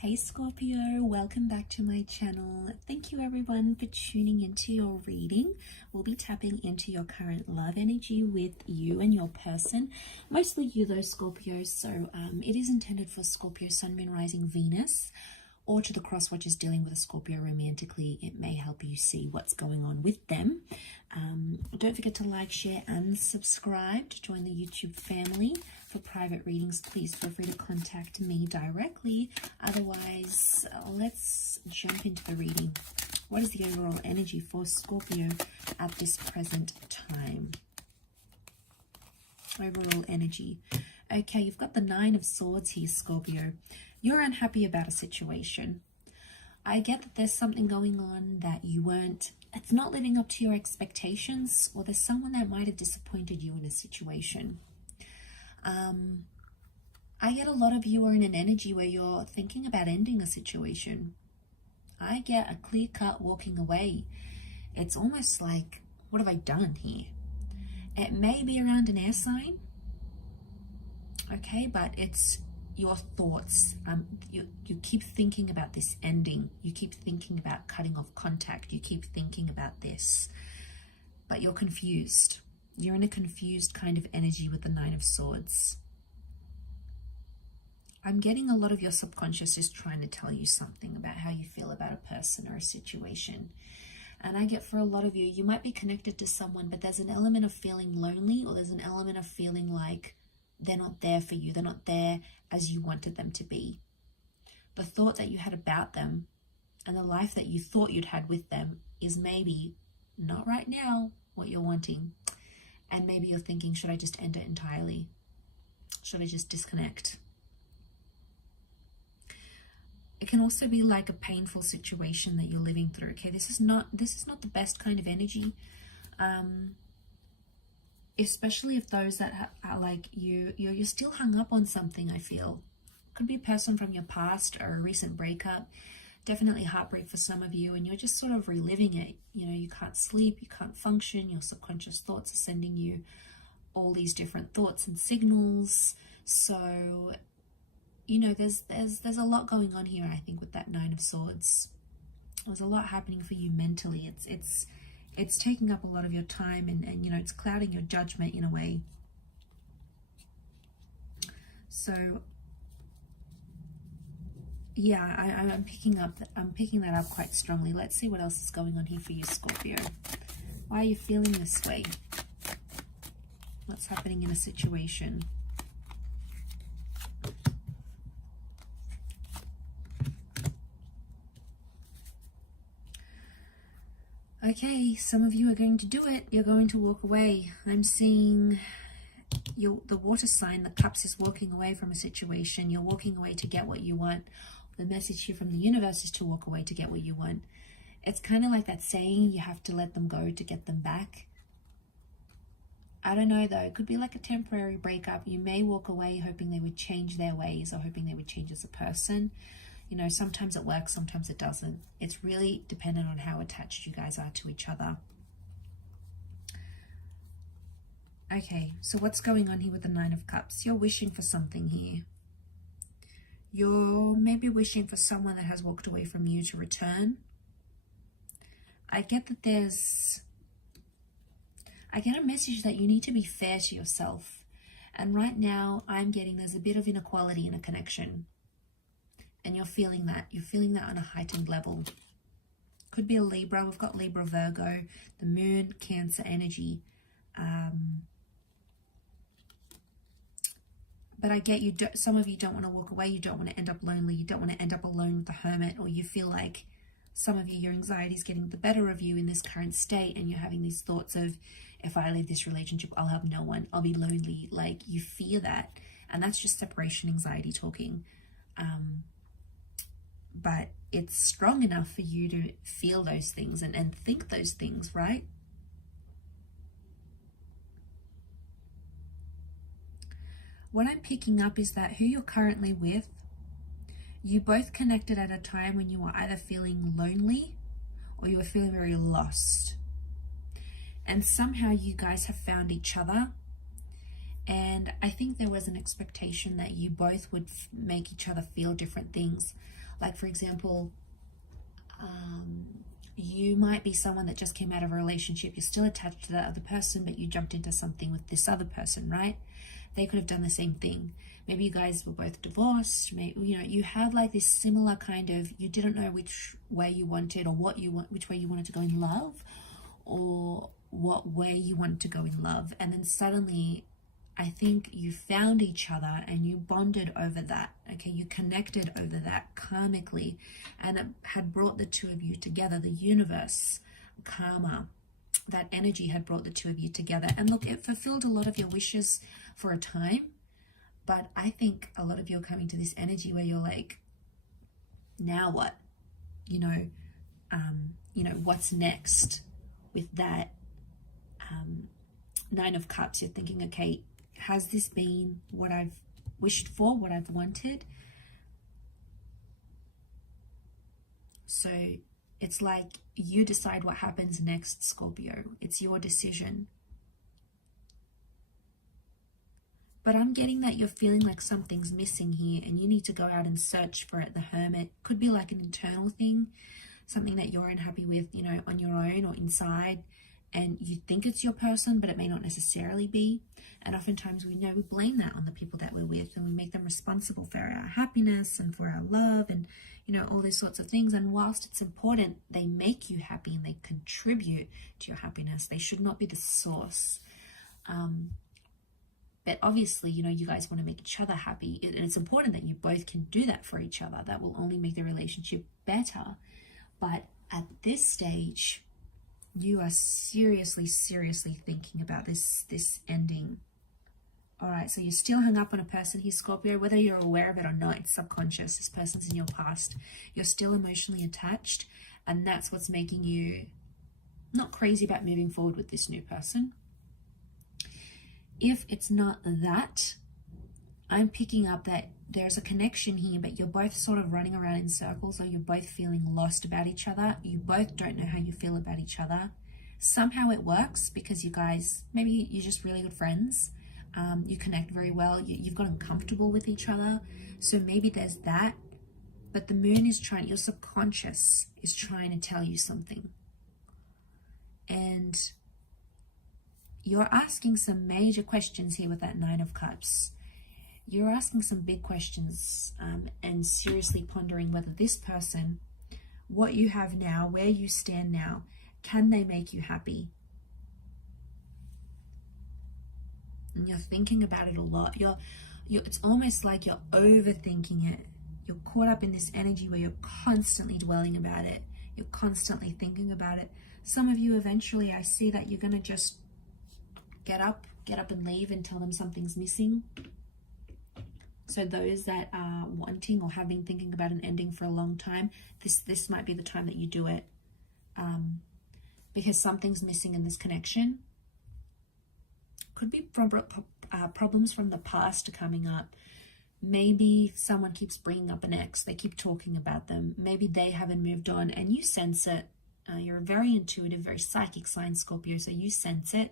Hey Scorpio, welcome back to my channel. Thank you everyone for tuning into your reading. We'll be tapping into your current love energy with you and your person. Mostly you though, Scorpio. So it is intended for Scorpio, Sun, Moon, Rising, Venus, or to the cross watchers dealing with a Scorpio romantically. It may help you see what's going on with them. Don't forget to like, share, and subscribe to join the YouTube family. For private readings, please feel free to contact me directly. Otherwise, let's jump into the reading. What is the overall energy for Scorpio at this present time? Overall energy. Okay, you've got the Nine of Swords here, Scorpio. You're unhappy about a situation. I get that there's something going on that it's not living up to your expectations, or there's someone that might have disappointed you in a situation. I get a lot of you are in an energy where you're thinking about ending a situation. I get a clear-cut walking away. It's almost like, what have I done here? It may be around an air sign, okay, but it's your thoughts. You keep thinking about this ending. You keep thinking about cutting off contact. You keep thinking about this, but you're confused. You're in a confused kind of energy with the Nine of Swords. I'm getting a lot of your subconscious is trying to tell you something about how you feel about a person or a situation. And I get for a lot of you, you might be connected to someone, but there's an element of feeling lonely, or there's an element of feeling like they're not there for you. They're not there as you wanted them to be. The thought that you had about them and the life that you thought you'd had with them is maybe not right now what you're wanting. And maybe you're thinking, should I just end it entirely? Should I just disconnect? It can also be like a painful situation that you're living through. Okay, this is not the best kind of energy, especially if those that are like you're still hung up on something. I feel could be a person from your past or a recent breakup. Definitely heartbreak for some of you, and you're just sort of reliving it. You know, you can't sleep, you can't function. Your subconscious thoughts are sending you all these different thoughts and signals. So, you know, there's a lot going on here, I think, with that Nine of Swords. There's a lot happening for you mentally. It's taking up a lot of your time, and you know, it's clouding your judgment in a way. So yeah, I'm picking that up quite strongly. Let's see what else is going on here for you, Scorpio. Why are you feeling this way? What's happening in a situation? Okay, some of you are going to do it. You're going to walk away. I'm seeing the water sign, the cups, is walking away from a situation. You're walking away to get what you want. The message here from the universe is to walk away to get what you want. It's kind of like that saying, you have to let them go to get them back. I don't know though, it could be like a temporary breakup. You may walk away hoping they would change their ways, or hoping they would change as a person. You know, sometimes it works, sometimes it doesn't. It's really dependent on how attached you guys are to each other. Okay, so what's going on here with the Nine of Cups? You're wishing for something here. You're maybe wishing for someone that has walked away from you to return. I get a message that you need to be fair to yourself. And right now I'm getting there's a bit of inequality in a connection. And you're feeling that. You're feeling that on a heightened level. Could be a Libra. We've got Libra, Virgo, the Moon, Cancer energy. But I get some of you don't want to walk away. You don't want to end up lonely. You don't want to end up alone with the Hermit. Or you feel like some of you, your anxiety is getting the better of you in this current state. And you're having these thoughts of, if I leave this relationship, I'll have no one. I'll be lonely. Like, you fear that. And that's just separation anxiety talking. But it's strong enough for you to feel those things and think those things, right? What I'm picking up is that who you're currently with, you both connected at a time when you were either feeling lonely or you were feeling very lost. And somehow you guys have found each other. And I think there was an expectation that you both would make each other feel different things. Like, for example, you might be someone that just came out of a relationship. You're still attached to that other person, but you jumped into something with this other person, right? They could have done the same thing. Maybe you guys were both divorced. Maybe, you know, you have like this similar kind of, you didn't know which way you wanted, or which way you wanted to go in love, or what way you wanted to go in love. And then suddenly, I think you found each other and you bonded over that. Okay, you connected over that karmically, and it had brought the two of you together. The universe, karma, that energy had brought the two of you together. And look, it fulfilled a lot of your wishes for a time. But I think a lot of you are coming to this energy where you're like, now what? You know, what's next with that Nine of Cups? You're thinking, okay, has this been what I've wished for, what I've wanted? So it's like you decide what happens next, Scorpio. It's your decision. But I'm getting that you're feeling like something's missing here and you need to go out and search for it. The Hermit could be like an internal thing, something that you're unhappy with, you know, on your own or inside, and you think it's your person, but it may not necessarily be. And oftentimes we blame that on the people that we're with, and we make them responsible for our happiness and for our love and, you know, all those sorts of things. And whilst it's important, they make you happy and they contribute to your happiness. They should not be the source. But obviously, you know, you guys want to make each other happy, and it's important that you both can do that for each other. That will only make the relationship better. But at this stage, you are seriously thinking about this ending. All right, so you're still hung up on a person here, Scorpio, whether you're aware of it or not. It's subconscious. This person's in your past. You're still emotionally attached, and that's what's making you not crazy about moving forward with this new person. If it's not that, I'm picking up that there's a connection here, but you're both sort of running around in circles, or you're both feeling lost about each other. You both don't know how you feel about each other. Somehow it works because you guys, maybe you're just really good friends. You connect very well. You've gotten comfortable with each other. So maybe there's that. But the moon is trying, your subconscious is trying to tell you something. And you're asking some major questions here with that Nine of Cups. You're asking some big questions and seriously pondering whether this person, what you have now, where you stand now, can they make you happy? And you're thinking about it a lot. It's almost like you're overthinking it. You're caught up in this energy where you're constantly dwelling about it. You're constantly thinking about it. Some of you eventually, I see that you're going to just get up and leave and tell them something's missing. So those that are wanting or have been thinking about an ending for a long time, this might be the time that you do it, because something's missing in this connection. Could be from problems from the past coming up. Maybe someone keeps bringing up an ex. They keep talking about them. Maybe they haven't moved on and you sense it. You're a very intuitive, very psychic sign, Scorpio, so you sense it.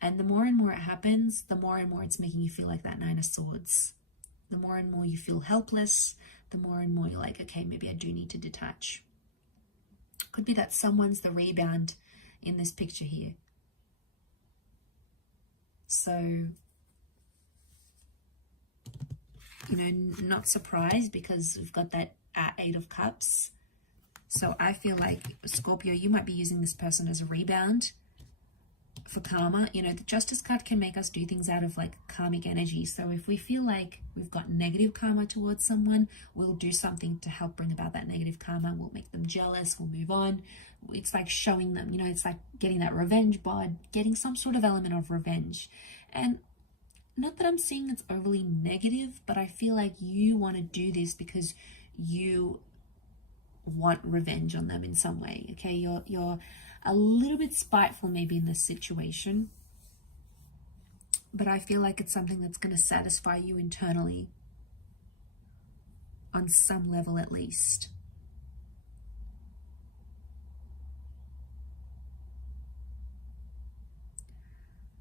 And the more and more it happens, the more and more it's making you feel like that Nine of Swords. The more and more you feel helpless, the more and more you're like, okay, maybe I do need to detach. Could be that someone's the rebound in this picture here. So, you know, not surprised because we've got that Eight of Cups. So I feel like, Scorpio, you might be using this person as a rebound for karma. You know, the Justice card can make us do things out of like karmic energy. So if we feel like we've got negative karma towards someone, we'll do something to help bring about that negative karma. We'll make them jealous, we'll move on. It's like showing them, you know, it's like getting that revenge bod, getting some sort of element of revenge. And not that I'm saying it's overly negative, but I feel like you want to do this because you want revenge on them in some way. Okay, you're a little bit spiteful maybe in this situation, but I feel like it's something that's going to satisfy you internally on some level at least.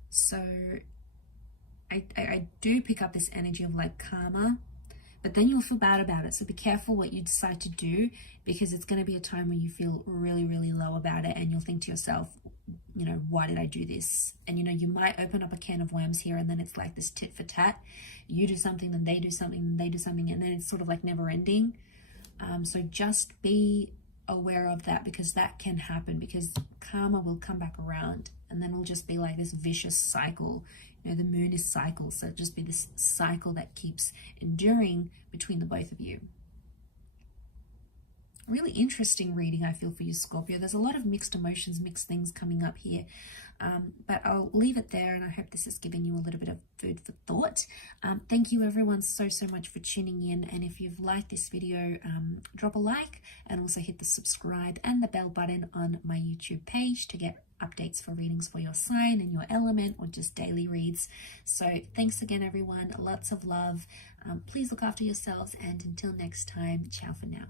So I do pick up this energy of like karma, but then you'll feel bad about it. So be careful what you decide to do, because it's going to be a time when you feel really, really low about it, and you'll think to yourself, you know, why did I do this? And, you know, you might open up a can of worms here, and then it's like this tit for tat. You do something, then they do something, then they do something, and then it's sort of like never ending. So just be aware of that, because that can happen, because karma will come back around, and then it'll just be like this vicious cycle. You know, the moon is cycle, so it'll just be this cycle that keeps enduring between the both of you. Really interesting reading, I feel, for you, Scorpio. There's a lot of mixed emotions, mixed things coming up here, but I'll leave it there, and I hope this has given you a little bit of food for thought. Thank you everyone so much for tuning in, and if you've liked this video, drop a like, and also hit the subscribe and the bell button on my YouTube page to get updates for readings for your sign and your element, or just daily reads. So thanks again everyone, lots of love. Please look after yourselves, and until next time, ciao for now.